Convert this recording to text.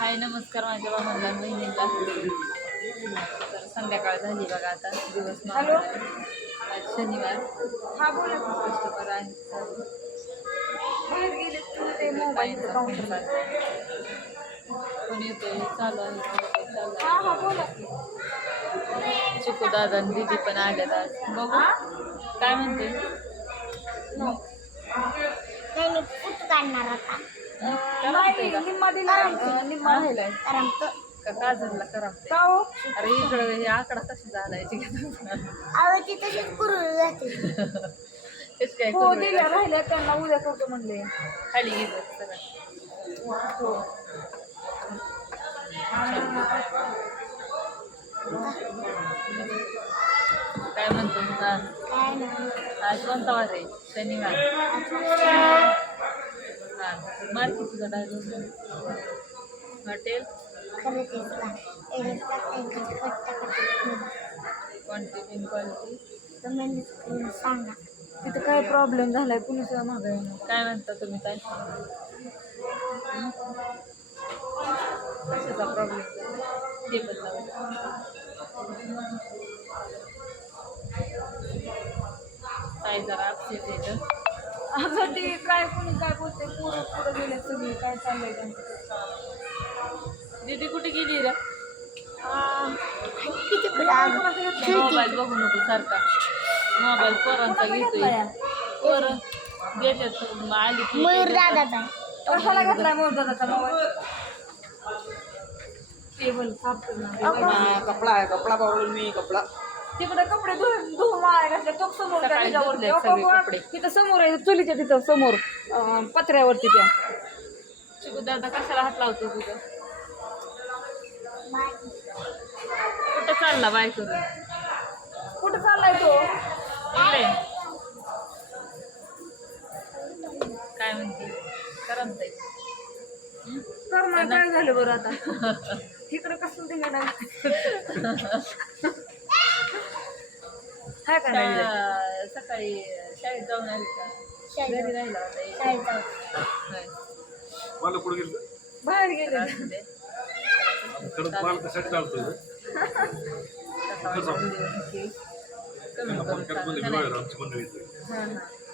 हाय नमस्कार माझ्या भावांना बहिणीला. तर संध्याकाळ झाली बघा आता दिवस हॅलो. आज शनिवार. हा बोला. कस्टमर आहे चालू. बाहेर गेले तू ते मोबाईल काउंटर. कोण येतोय चालू आहे चालू हा हा बोला की. आहे. चिकू दादा आणि दीदी पण आल्यात आज. बघू काय म्हणते. त्याने फुट काढणार होता. नाही निम्मा दिला निम्मा राहिलाय. का काजलला करामते. का हो? अरे इकडं हे आकडा कसा झालाय अहो ती तशीच कुरळी जाते. तेच काय हो दिल्या राहिल्या त्यांना उद्या करतो म्हणले. खाली गेलं सगळं. हो. काय म्हणतो मग आज? काय नाही. आज कोणता वार आहे शनिवार. हा मार्केटचा डायलॉग हॉटेल खरं तेच ना. एवढंच लागतं क्वांटिटी क्वालिटी. तुम्ही सांगा. तिथं काय प्रॉब्लेम झालाय पोलिस मागे. काय म्हणता तुम्ही काय कशाचा प्रॉब्लेम ते पण काय जरा अपसेट आहे तर. अगं ते काय कोणी काय बोलते पोरं पुढे गेले सगळे काय चाललंय त्यांचं. दीदी कुठे गेली रे. मोबाईल बघू नको सारखा. मोबाईल पोरांचा घेतोय. पोरं गेल्यात आली की मयूर दादाचा. कशाला घेतलाय मोरदाचा मोबाईल. टेबल साफ करणार. कपड़ा है, कपड़ा पकड़ मी कपड़ा. तिकडे कपडे धुवून मारायला घातले तो समोर त्या सकाळी ह्याच्यावरती. धुतलेत सगळे कपडे. तिथं समोर आहे चुलीच्या तिथं समोर पत्र्यावरती त्या. चिकू दादा कशाला हात लावतो तुझं. कुठं चालला बाय करून. कुठं चाललाय तो. इकडे काय म्हणते करमतंय. करणार काय झालं बरं आता. इकडं कसं ते नाही हाय का नाही. सकाळी शाळेत जाऊन आली का घरी राहिला होता. शाळेत जाऊ. होय. मला कुठे गेलं बाहेर गेले. असू दे. खरंच मला कशासाठी चालतोय कमी आपण करून करत चालू. विवाह आमची मंडळी हां हां